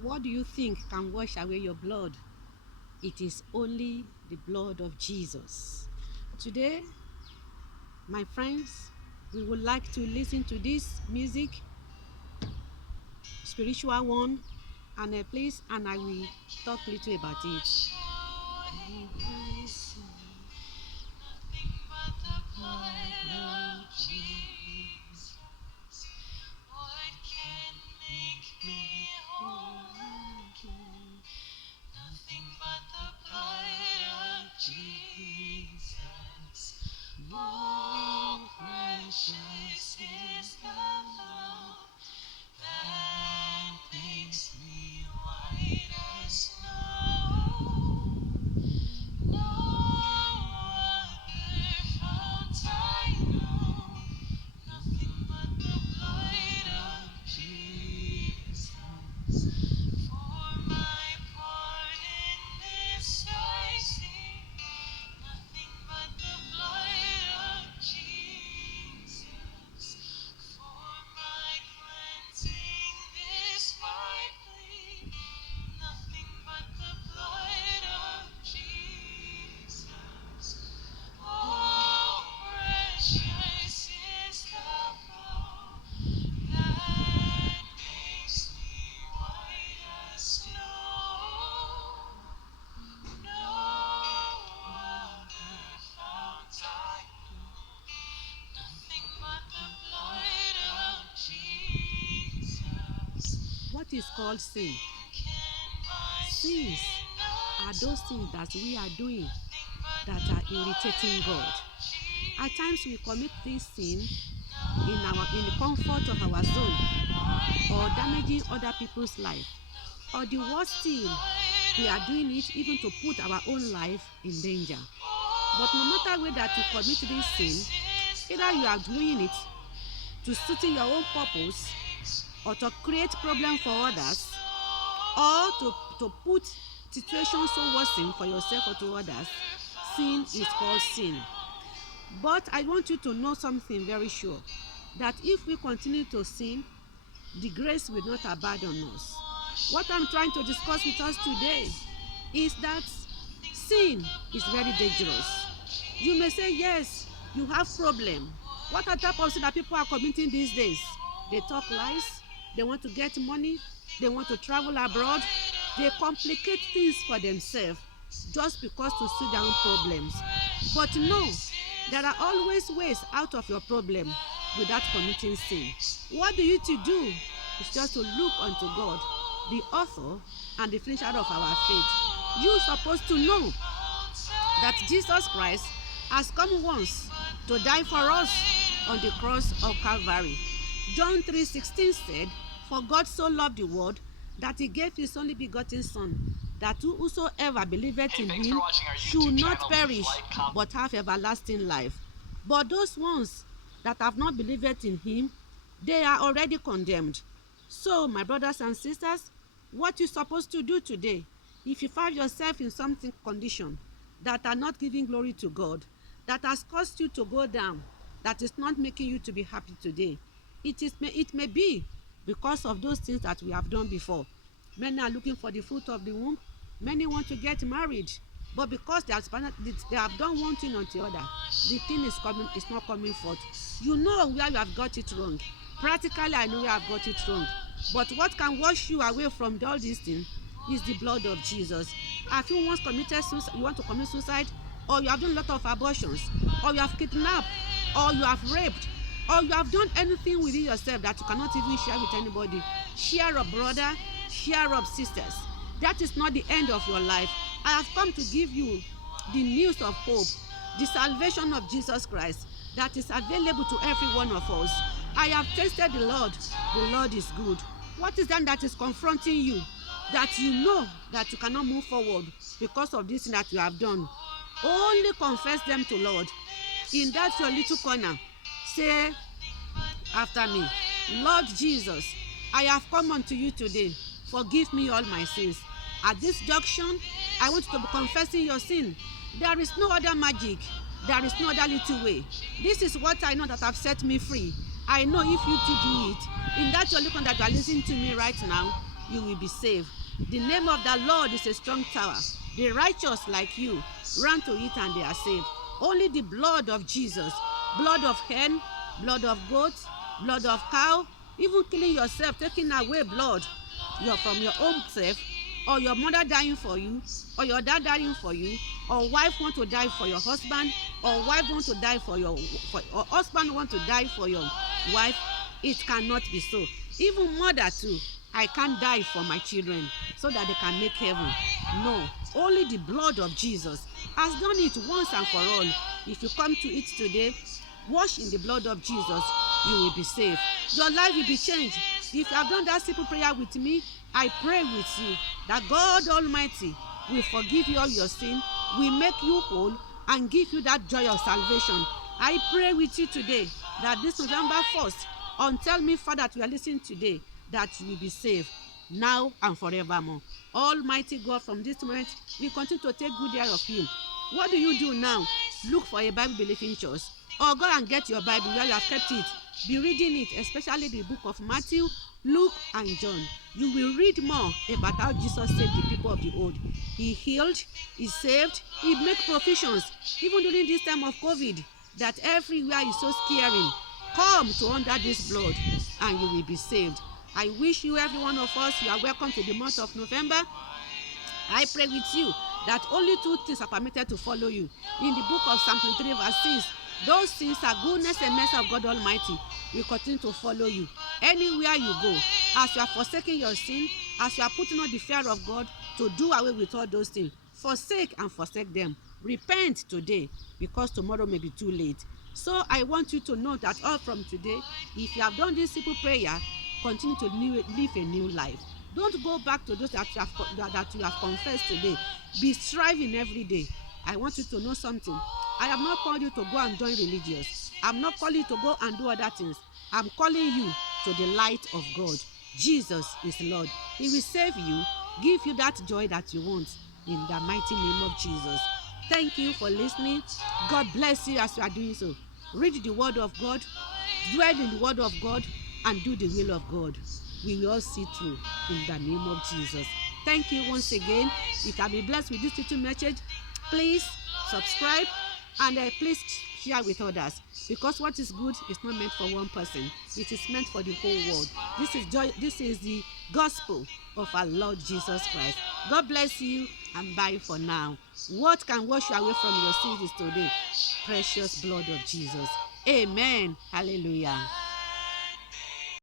What do you think can wash away your blood? It is only the blood of Jesus. Today, my friends, we would like to listen to this music, spiritual one, and please, and I will talk a little about it. What is called sin? Sins are those things that we are doing that are irritating God. At times we commit this sin in the comfort of our zone, or damaging other people's life, or the worst still, we are doing it even to put our own life in danger. But no matter whether to commit this sin, either you are doing it to suit your own purpose, or to create problem for others, or to put situations so worsen for yourself or to others, sin is called sin. But I want you to know something very sure, that if we continue to sin, the grace will not abandon us. What I'm trying to discuss with us today is that sin is very dangerous. You may say, yes, you have problem. What are the type of sin that people are committing these days? They talk lies, they want to get money, they want to travel abroad, they complicate things for themselves just because to suit their own problems. But no, there are always ways out of your problem without committing sin. What do you to do? It's just to look unto God, the author and the finisher of our faith. You're supposed to know that Jesus Christ has come once to die for us on the cross of Calvary. John 3:16 said, "For God so loved the world that he gave his only begotten Son, that whosoever believeth in him should not perish, but have everlasting life." But those ones that have not believed in him, they are already condemned. So, my brothers and sisters, what you're supposed to do today, if you find yourself in something condition that are not giving glory to God, that has caused you to go down, that is not making you to be happy today, it may be because of those things that we have done before. Many are looking for the fruit of the womb. Many want to get married, but because they have done one thing or the other, the thing is not coming forth. You know where you have got it wrong. Practically, I know where I have got it wrong. But what can wash you away from all these things is the blood of Jesus. Have you once committed suicide? You want to commit suicide? Or you have done a lot of abortions? Or you have kidnapped? Or you have raped? Or you have done anything within yourself that you cannot even share with anybody? Share up, brother. Share up, sisters. That is not the end of your life. I have come to give you the news of hope, the salvation of Jesus Christ that is available to every one of us. I have tasted the Lord is good. What is that is confronting you, that you know that you cannot move forward because of this thing that you have done? Only confess them to Lord. In that your little corner, say after me, Lord Jesus, I have come unto you today. Forgive me all my sins. At this junction, I want you to be confessing your sin. There is no other magic. There is no other little way. This is what I know that have set me free. I know if you to do it, in that you're looking that you are listening to me right now, you will be saved. The name of the Lord is a strong tower. The righteous like you run to it and they are saved. Only the blood of Jesus, blood of hen, blood of goat, blood of cow, even killing yourself, taking away blood from your own self, or your mother dying for you, or your dad dying for you, or wife want to die for your husband, or wife want to die or husband want to die for your wife, it cannot be so. Even mother too, I can't die for my children so that they can make heaven. No, only the blood of Jesus has done it once and for all. If you come to it today, wash in the blood of Jesus, you will be saved. Your life will be changed. If you have done that simple prayer with me, I pray with you that God Almighty will forgive you all your sin, will make you whole, and give you that joy of salvation. I pray with you today that this November 1st, tell me, Father, that you are listening today, that you will be saved now and forevermore. Almighty God, from this moment, we continue to take good care of you. What do you do now? Look for a Bible-believing church, or go and get your Bible where you have kept it. Be reading it, especially the book of Matthew, Luke, and John. You will read more about how Jesus saved the people of the old. He healed, he saved, he made provisions. Even during this time of COVID, that everywhere is so scary. Come to under this blood and you will be saved. I wish you, every one of us, you are welcome to the month of November. I pray with you that only two things are permitted to follow you. In the book of Psalm 23 verse 6, those things are goodness and mercy of God Almighty will continue to follow you. Anywhere you go, as you are forsaking your sin, as you are putting on the fear of God to do away with all those things, forsake them. Repent today, because tomorrow may be too late. So I want you to know that all from today, if you have done this simple prayer, continue to live a new life. Don't go back to those that you have confessed today. Be striving every day. I want you to know something. I have not called you to go and join religious. I'm not calling you to go and do other things. I'm calling you to the light of God. Jesus is Lord. He will save you, give you that joy that you want, in the mighty name of Jesus. Thank you for listening. God bless you as you are doing so. Read the word of God, dwell in the word of God, and do the will of God. We will all see through in the name of Jesus. Thank you once again. If you have been blessed with this little message, please subscribe and please share with others, because what is good is not meant for one person. It is meant for the whole world. This is joy. This is the gospel of our Lord Jesus Christ. God bless you, and bye for now. What can wash you away from your sins is today? Precious blood of Jesus. Amen. Hallelujah.